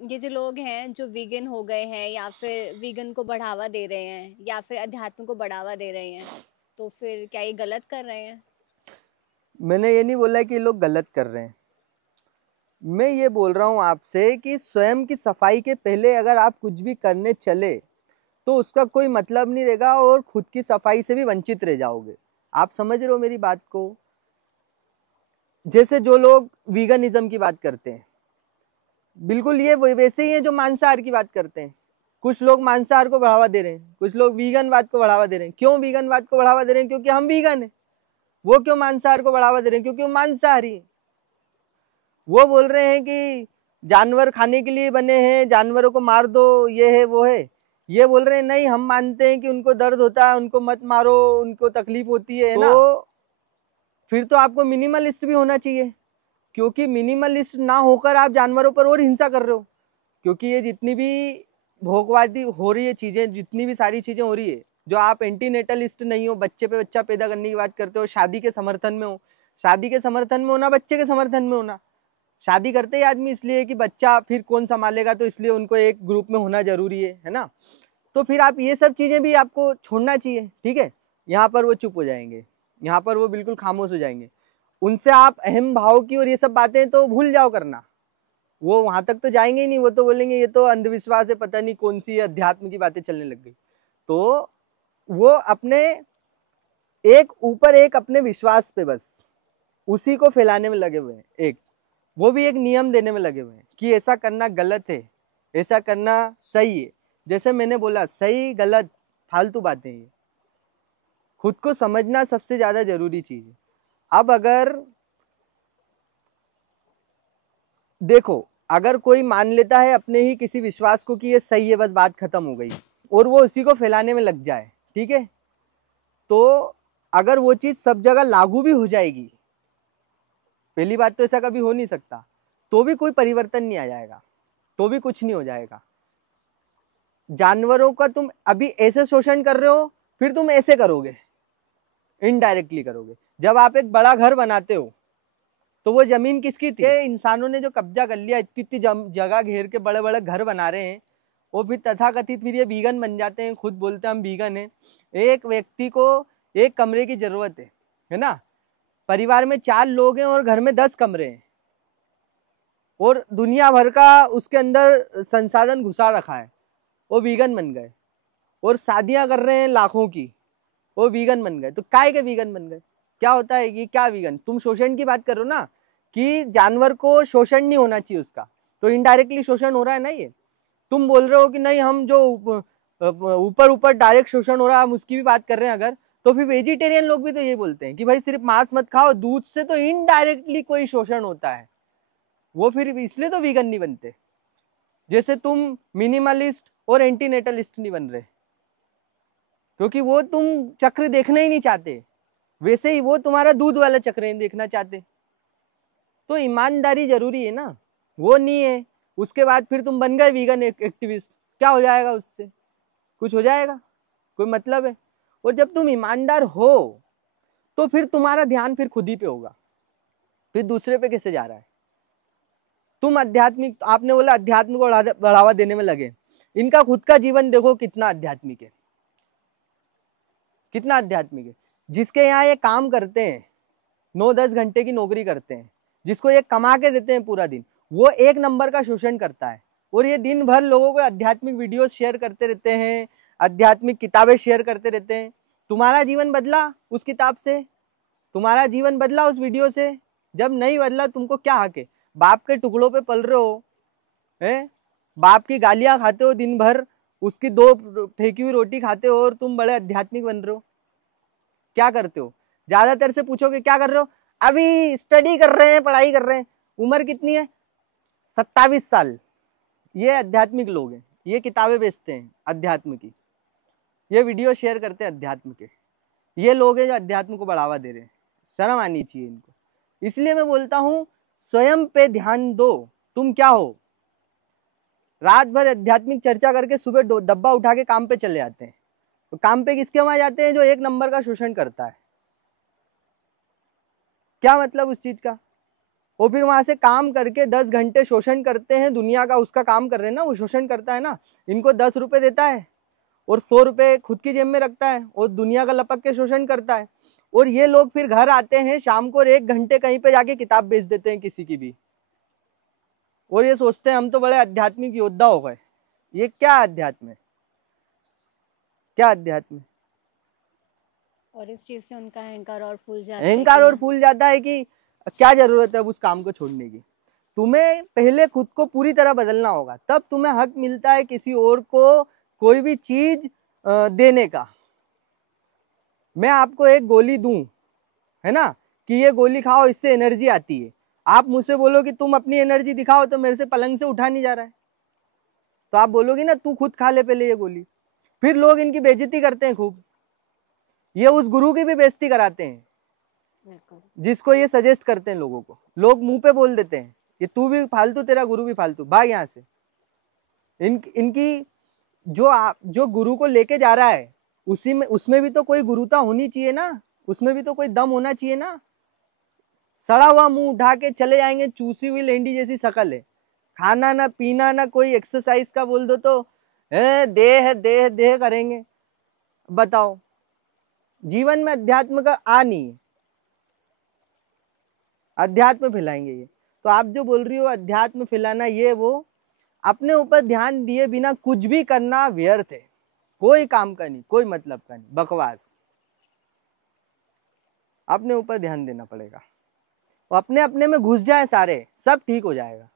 ये जो लोग हैं जो वीगन हो गए हैं या फिर वीगन को बढ़ावा दे रहे हैं या फिर अध्यात्म को बढ़ावा दे रहे हैं, तो फिर क्या ये गलत कर रहे हैं? मैंने ये नहीं बोला कि ये लोग गलत कर रहे हैं। मैं ये बोल रहा हूँ आपसे कि स्वयं की सफाई के पहले अगर आप कुछ भी करने चले तो उसका कोई मतलब नहीं रहेगा और खुद की सफाई से भी वंचित रह जाओगे। आप समझ रहे हो मेरी बात को? जैसे जो लोग वीगनिज्म की बात करते हैं, बिल्कुल ये वैसे ही है जो मांसाहार की बात करते हैं। कुछ लोग मांसाहार को बढ़ावा दे रहे हैं, कुछ लोग वीगनवाद को बढ़ावा दे रहे हैं। क्यों वीगनवाद को बढ़ावा दे रहे हैं? क्योंकि हम वीगन हैं। वो क्यों मांसाहार को बढ़ावा दे रहे हैं? क्योंकि वो मांसाहारी है। वो बोल रहे हैं कि जानवर खाने के लिए बने हैं, जानवरों को मार दो, ये है वो है। ये बोल रहे हैं नहीं, हम मानते हैं कि उनको दर्द होता है, उनको मत मारो, उनको तकलीफ होती है ना। तो फिर तो आपको मिनिमलिस्ट भी होना चाहिए, क्योंकि मिनिमलिस्ट ना होकर आप जानवरों पर और हिंसा कर रहे हो। क्योंकि ये जितनी भी भोगवादी हो रही है चीजें, जितनी भी सारी चीजें हो रही है, जो आप एंटीनेटलिस्ट नहीं हो, बच्चे पे बच्चा पैदा करने की बात करते हो, शादी के समर्थन में हो। शादी के समर्थन में होना, बच्चे के समर्थन में होना। शादी करते ही आदमी इसलिए कि बच्चा फिर कौन संभालेगा, तो इसलिए उनको एक ग्रुप में होना जरूरी है ना। तो फिर आप ये सब चीजें भी आपको छोड़ना चाहिए, ठीक है। यहाँ पर वो चुप हो जाएंगे, यहाँ पर वो बिल्कुल खामोश हो जाएंगे। उनसे आप अहम भाव की और ये सब बातें तो भूल जाओ करना। वो वहां तक तो जाएंगे ही नहीं, वो तो बोलेंगे ये तो अंधविश्वास है, पता नहीं कौन सी अध्यात्म की बातें चलने लग गई। तो वो अपने एक ऊपर एक अपने विश्वास पे बस उसी को फैलाने में लगे हुए हैं। एक वो भी एक नियम देने में लगे हुए हैं कि ऐसा करना गलत है, ऐसा करना सही है। जैसे मैंने बोला, सही गलत फालतू बातें हैं। खुद को समझना सबसे ज्यादा जरूरी चीज है। अब अगर देखो, अगर कोई मान लेता है अपने ही किसी विश्वास को कि ये सही है, बस बात खत्म हो गई, और वो उसी को फैलाने में लग जाए, ठीक है, तो अगर वो चीज सब जगह लागू भी हो जाएगी, पहली बात तो ऐसा कभी हो नहीं सकता, तो भी कोई परिवर्तन नहीं आ जाएगा, तो भी कुछ नहीं हो जाएगा। जानवरों का तुम अभी ऐसे शोषण कर रहे हो, फिर तुम ऐसे करोगे, इनडायरेक्टली करोगे। जब आप एक बड़ा घर बनाते हो तो वो जमीन किसकी थी? इंसानों ने जो कब्जा कर लिया, इतनी इतनी जगह घेर के बड़े बड़े घर बना रहे हैं। वो भी तथाकथित फिर ये वीगन बन जाते हैं, खुद बोलते हैं हम वीगन हैं। एक व्यक्ति को एक कमरे की जरूरत है ना। परिवार में 4 लोग हैं और घर में 10 कमरे हैं, और दुनिया भर का उसके अंदर संसाधन घुसा रखा है, वो वीगन बन गए। और शादियां कर रहे हैं लाखों की, वो वीगन बन गए। तो काय के वीगन बन गए? क्या होता है कि क्या वीगन? तुम शोषण की बात करो ना, कि जानवर को शोषण नहीं होना चाहिए उसका, तो इनडायरेक्टली शोषण हो रहा है ना ये। तुम बोल रहे हो कि नहीं, हम जो ऊपर ऊपर डायरेक्ट शोषण हो रहा है हम उसकी भी बात कर रहे हैं अगर, तो फिर वेजिटेरियन लोग भी तो ये बोलते हैं कि भाई सिर्फ मांस मत खाओ, दूध से तो इनडायरेक्टली कोई शोषण होता है। वो फिर इसलिए तो वीगन नहीं बनते। जैसे तुम मिनिमलिस्ट और एंटीनेटलिस्ट नहीं बन रहे, क्योंकि वो तुम चक्र देखना ही नहीं चाहते, वैसे ही वो तुम्हारा दूध वाला चक्र नहीं देखना चाहते। तो ईमानदारी जरूरी है ना, वो नहीं है। उसके बाद फिर तुम बन गए वीगन एक्टिविस्ट, क्या हो जाएगा उससे? कुछ हो जाएगा? कोई मतलब है? और जब तुम ईमानदार हो तो फिर तुम्हारा ध्यान फिर खुद ही पे होगा, फिर दूसरे पे कैसे जा रहा है? तुम आध्यात्मिक, आपने बोला अध्यात्म को बढ़ावा देने में लगे। इनका खुद का जीवन देखो कितना आध्यात्मिक है, कितना आध्यात्मिक है। जिसके यहाँ ये काम करते हैं, 9-10 घंटे की नौकरी करते हैं, जिसको ये कमा के देते हैं पूरा दिन, वो 1 नंबर का शोषण करता है। और ये दिन भर लोगों को आध्यात्मिक वीडियोस शेयर करते रहते हैं, आध्यात्मिक किताबें शेयर करते रहते हैं। तुम्हारा जीवन बदला उस किताब से? तुम्हारा जीवन बदला उस वीडियो से? जब नहीं बदला, तुमको क्या हक है? बाप के टुकड़ों पे पल रहे हो, है? बाप की गालियां खाते हो दिन भर, उसकी 2 फेंकी हुई रोटी खाते हो, और तुम बड़े आध्यात्मिक बन रहे हो। क्या करते हो? ज्यादातर से पूछोगे क्या कर रहे हो? अभी स्टडी कर रहे हैं, पढ़ाई कर रहे हैं। उम्र कितनी है? 27 साल। ये आध्यात्मिक लोग हैं, ये किताबें बेचते हैं अध्यात्म की, ये वीडियो शेयर करते हैं अध्यात्म के। ये लोग हैं जो अध्यात्म को बढ़ावा दे रहे हैं। शर्म आनी चाहिए इनको। इसलिए मैं बोलता हूं, स्वयं पे ध्यान दो। तुम क्या हो? रात भर आध्यात्मिक चर्चा करके सुबह डब्बा उठा के काम पे चले जाते हैं। तो काम पे किसके वहां जाते हैं? जो 1 नंबर का शोषण करता है। क्या मतलब उस चीज का? वो फिर वहां से काम करके 10 घंटे शोषण करते हैं दुनिया का, उसका काम कर रहे हैं ना, वो शोषण करता है ना, इनको 10 रुपए देता है और 100 रुपए खुद की जेब में रखता है और दुनिया का लपक के शोषण करता है। और ये लोग फिर घर आते हैं शाम को और 1 घंटे कहीं पे जाके किताब बेच देते हैं किसी की भी, और ये सोचते हैं हम तो बड़े आध्यात्मिक योद्धा हो गए। ये क्या अध्यात्म है, क्या अध्यात्म है? और इस चीज से उनका अहंकार और फूल जाता है। अहंकार और फूल जाता है कि क्या जरूरत है अब उस काम को छोड़ने की। तुम्हें पहले खुद को पूरी तरह बदलना होगा, तब तुम्हें हक मिलता है किसी और को कोई भी चीज देने का। मैं आपको एक गोली दूं, है ना, कि ये गोली खाओ इससे एनर्जी आती है, आप मुझसे बोलो कि तुम अपनी एनर्जी दिखाओ, तो मेरे से पलंग से उठा नहीं जा रहा है, तो आप बोलोगे ना तू खुद खा ले पहले ये गोली। फिर लोग इनकी बेइज्जती करते हैं खूब, ये उस गुरु की भी बेइज्जती कराते हैं जिसको ये सजेस्ट करते हैं लोगों को। लोग मुंह पे बोल देते हैं कि तू भी फालतू, तेरा गुरु भी फालतू, भाग यहाँ से। इनकी जो गुरु को लेके जा रहा है उसी में, उसमें भी तो कोई गुरुता होनी चाहिए ना, उसमें भी तो कोई दम होना चाहिए ना। सड़ा हुआ मुंह उठा के चले जाएंगे, चूसी हुई लेंडी जैसी शकल है, खाना ना पीना ना कोई एक्सरसाइज का बोल दो तो देह देह देह करेंगे। बताओ, जीवन में अध्यात्म का आ नहीं है, अध्यात्म फैलाएंगे ये। तो आप जो बोल रही हो अध्यात्म फैलाना, ये वो अपने ऊपर ध्यान दिए बिना कुछ भी करना व्यर्थ है, कोई काम का नहीं, कोई मतलब का नहीं, बकवास। अपने ऊपर ध्यान देना पड़ेगा, अपने अपने में घुस जाए सारे, सब ठीक हो जाएगा।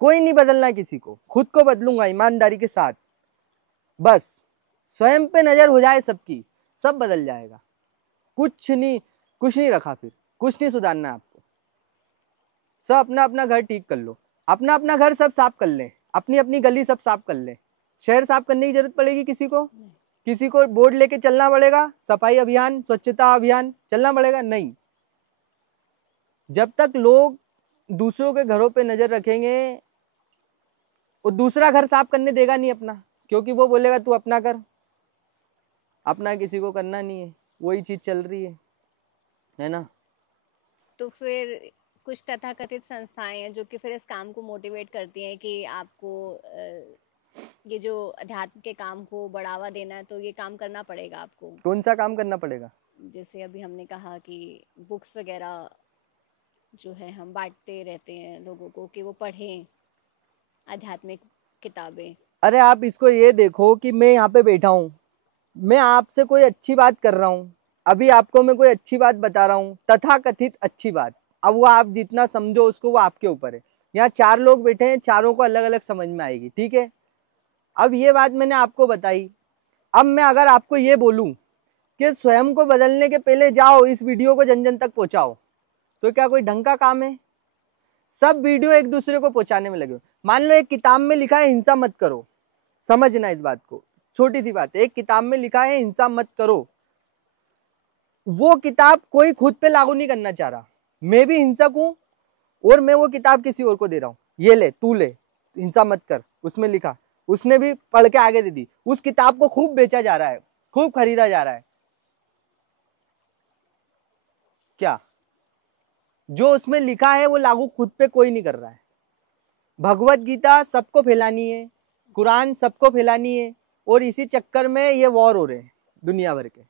कोई नहीं बदलना किसी को, खुद को बदलूंगा ईमानदारी के साथ, बस स्वयं पे नजर हो जाए सबकी, सब बदल जाएगा। कुछ नहीं रखा, फिर कुछ नहीं सुधारना है आपको। सब अपना अपना घर ठीक कर लो, अपना अपना घर सब साफ कर ले, अपनी अपनी गली सब साफ कर ले। शहर साफ करने की जरूरत पड़ेगी किसी को बोर्ड लेके चलना पड़ेगा, सफाई अभियान, स्वच्छता अभियान चलना पड़ेगा? नहीं। जब तक लोग दूसरों के घरों पे नजर रखेंगे, वो दूसरा घर साफ करने देगा नहीं अपना, क्योंकि वो बोलेगा तू अपना कर, अपना किसी को करना नहीं है। वही चीज चल रही है ना। तो फिर कुछ तथाकथित संस्थाएं हैं जो कि फिर इस काम को मोटिवेट करती हैं कि आपको ये जो अध्यात्म के काम को बढ़ावा देना है, तो ये काम करना पड़ेगा आपको। कौन सा काम करना पड़ेगा? जैसे अभी हमने कहा कि बुक्स वगैरह जो है हम बांटते रहते हैं लोगों को कि वो पढ़ें आध्यात्मिक किताबें। अरे आप इसको ये देखो कि मैं यहाँ पे बैठा हूँ, मैं आपसे कोई अच्छी बात कर रहा हूँ, अभी आपको मैं कोई अच्छी बात बता रहा हूँ, तथाकथित अच्छी बात। अब वो आप जितना समझो उसको, वो आपके ऊपर है। यहाँ 4 लोग बैठे हैं, चारों को अलग अलग समझ में आएगी, ठीक है। अब ये बात मैंने आपको बताई, अब मैं अगर आपको ये बोलूं कि स्वयं को बदलने के पहले जाओ इस वीडियो को जन जन तक पहुंचाओ, तो क्या कोई ढंग का काम है? सब वीडियो एक दूसरे को पहुंचाने में लगे। मान लो एक किताब में लिखा है हिंसा मत करो, समझना इस बात को, छोटी सी बात है, एक किताब में लिखा है हिंसा मत करो, वो किताब कोई खुद पे लागू नहीं करना चाह रहा। मैं भी हिंसक हूं और मैं वो किताब किसी और को दे रहा हूं, ये ले तू ले, हिंसा मत कर, उसमें लिखा, उसने भी पढ़ के आगे दे दी। उस किताब को खूब बेचा जा रहा है, खूब खरीदा जा रहा है। क्या जो उसमें लिखा है वो लागू खुद पे कोई नहीं कर रहा है। भगवत गीता सबको फैलानी है, कुरान सबको फैलानी है, और इसी चक्कर में ये वॉर हो रहे हैं दुनिया भर के।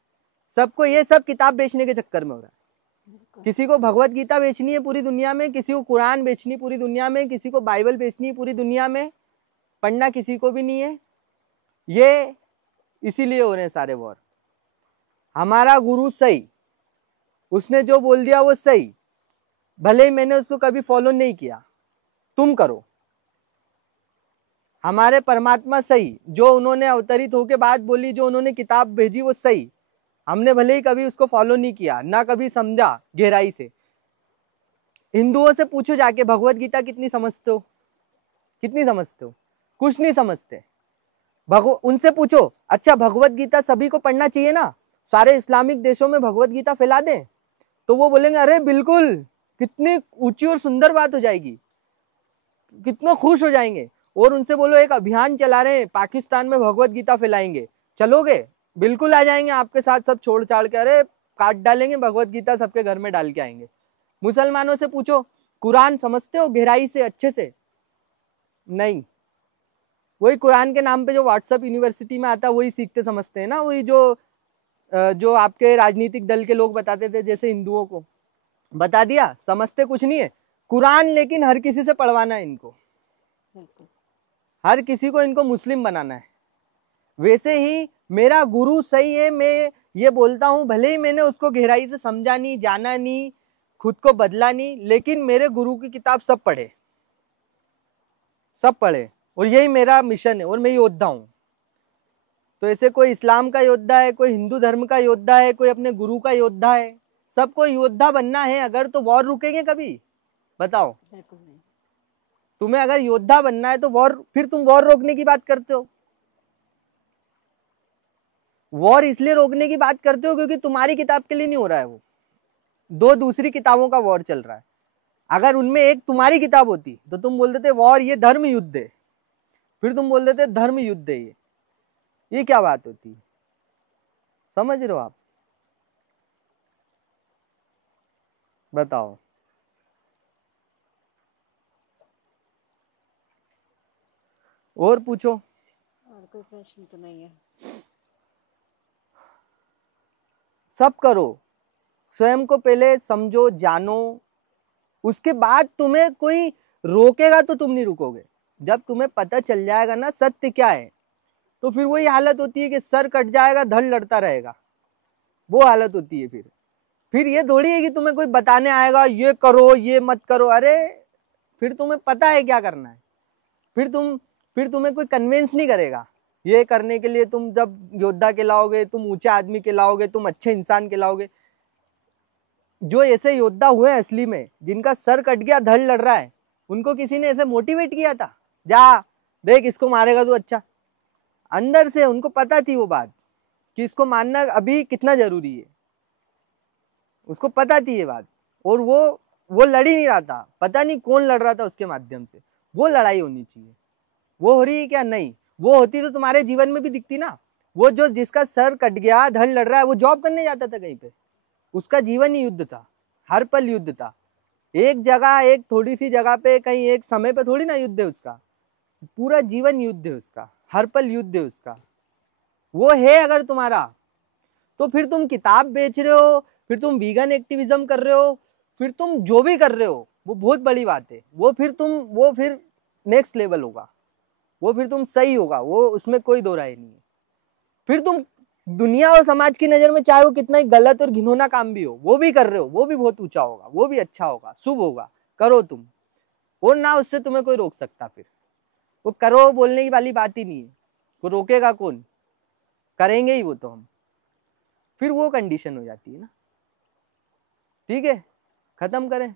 सबको ये सब किताब बेचने के चक्कर में हो रहा है। किसी को भगवत गीता बेचनी है पूरी दुनिया में, किसी को कुरान बेचनी पूरी दुनिया में, किसी को बाइबल बेचनी है पूरी दुनिया में, पढ़ना किसी को भी नहीं है। ये इसीलिए हो रहे हैं सारे वॉर। हमारा गुरु सही, उसने जो बोल दिया वो सही, भले ही मैंने उसको कभी फॉलो नहीं किया, तुम करो। हमारे परमात्मा सही, जो उन्होंने अवतरित होके बात बोली, जो उन्होंने किताब भेजी वो सही, हमने भले ही कभी उसको फॉलो नहीं किया, ना कभी समझा गहराई से। हिंदुओं से पूछो जाके भगवत गीता कितनी समझते हो, कितनी समझते हो? कुछ नहीं समझते। उनसे पूछो, अच्छा भगवत गीता सभी को पढ़ना चाहिए ना, सारे इस्लामिक देशों में भगवत गीता फैला दें, तो वो बोलेंगे अरे बिल्कुल, कितनी ऊंची और सुंदर बात हो जाएगी, कितना खुश हो जाएंगे। और उनसे बोलो एक अभियान चला रहे हैं, पाकिस्तान में भगवत गीता फैलाएंगे, चलोगे? बिल्कुल आ जाएंगे आपके साथ, सब छोड़ छाड़ के, अरे काट डालेंगे, भगवत गीता सबके घर में डाल के आएंगे। मुसलमानों से पूछो कुरान समझते हो गहराई से, अच्छे से? नहीं। वही कुरान के नाम पे जो व्हाट्सएप यूनिवर्सिटी में आता है वही सीखते समझते हैं ना, वही जो आपके राजनीतिक दल के लोग बताते थे, जैसे हिंदुओं को बता दिया, समझते कुछ नहीं है कुरान, लेकिन हर किसी से पढ़वाना है इनको, हर किसी को इनको मुस्लिम बनाना है। वैसे ही मेरा गुरु सही है, मैं ये बोलता हूँ, भले ही मैंने उसको गहराई से समझा नहीं, जाना नहीं, खुद को बदला नहीं, लेकिन मेरे गुरु की किताब सब पढ़े, सब पढ़े, और यही मेरा मिशन है, और मैं योद्धा हूँ। तो ऐसे कोई इस्लाम का योद्धा है, कोई हिंदू धर्म का योद्धा है, कोई अपने गुरु का योद्धा है, सबको योद्धा बनना है। अगर तो वॉर रुकेंगे कभी? बताओ। तुम्हें अगर योद्धा बनना है तो वॉर, फिर तुम वॉर रोकने की बात करते हो। वॉर इसलिए रोकने की बात करते हो क्योंकि तुम्हारी किताब के लिए नहीं हो रहा है, वो दो दूसरी किताबों का वॉर चल रहा है। अगर उनमें एक तुम्हारी किताब होती तो तुम बोल देते वॉर, ये धर्म युद्ध है, फिर तुम बोल देते धर्म युद्ध है ये क्या बात होती? समझ रहे हो आप? बताओ। और पूछो। और कोई प्रश्न तो नहीं है। सब करो, स्वयं को पहले समझो, जानो, उसके बाद तुम्हें कोई रोकेगा तो तुम नहीं रुकोगे। जब तुम्हें पता चल जाएगा ना सत्य क्या है, तो फिर वही हालत होती है कि सर कट जाएगा, धड़ लड़ता रहेगा, वो हालत होती है। फिर ये थोड़ी है कि तुम्हें कोई बताने आएगा ये करो ये मत करो। अरे फिर तुम्हें पता है क्या करना है, फिर तुम्हें कोई कन्विंस नहीं करेगा। ये करने के लिए तुम जब योद्धा कहलाओगे, तुम ऊंचे आदमी कहलाओगे, तुम अच्छे इंसान कहलाओगे। जो ऐसे योद्धा हुए असली में, जिनका सर कट गया, धड़ लड़ रहा है, उनको किसी ने ऐसे मोटिवेट किया था, जा देख इसको मारेगा तो अच्छा? अंदर से उनको पता थी वो बात कि इसको मारना अभी कितना जरूरी है, उसको पता थी ये बात। और वो लड़ ही नहीं रहा था, पता नहीं कौन लड़ रहा था उसके माध्यम से। वो लड़ाई होनी चाहिए। वो हो रही है क्या? नहीं। वो होती तो तुम्हारे जीवन में भी दिखती ना। वो जो जिसका सर कट गया, धड़ लड़ रहा है, वो जॉब करने जाता था कहीं पे, उसका जीवन ही युद्ध था, हर पल युद्ध था। एक जगह, एक थोड़ी सी जगह पे, कहीं एक समय पे थोड़ी ना युद्ध है उसका, पूरा जीवन युद्ध है उसका, हर पल युद्ध है उसका। वो है अगर तुम्हारा, तो फिर तुम किताब बेच रहे हो, फिर तुम वीगन एक्टिविज्म कर रहे हो, फिर तुम जो भी कर रहे हो वो बहुत बड़ी बात है। वो फिर नेक्स्ट लेवल होगा, वो फिर तुम सही होगा, वो उसमें कोई दो राय नहीं है। फिर तुम दुनिया और समाज की नजर में चाहे वो कितना ही गलत और घिनौना काम भी हो, वो भी कर रहे हो, वो भी बहुत ऊंचा होगा, वो भी अच्छा होगा, शुभ होगा, करो तुम। और ना उससे तुम्हें कोई रोक सकता। फिर वो करो बोलने की वाली बात ही नहीं है। वो रोकेगा कौन? करेंगे ही वो तो हम। फिर वो कंडीशन हो जाती है ना। ठीक है, खत्म करें।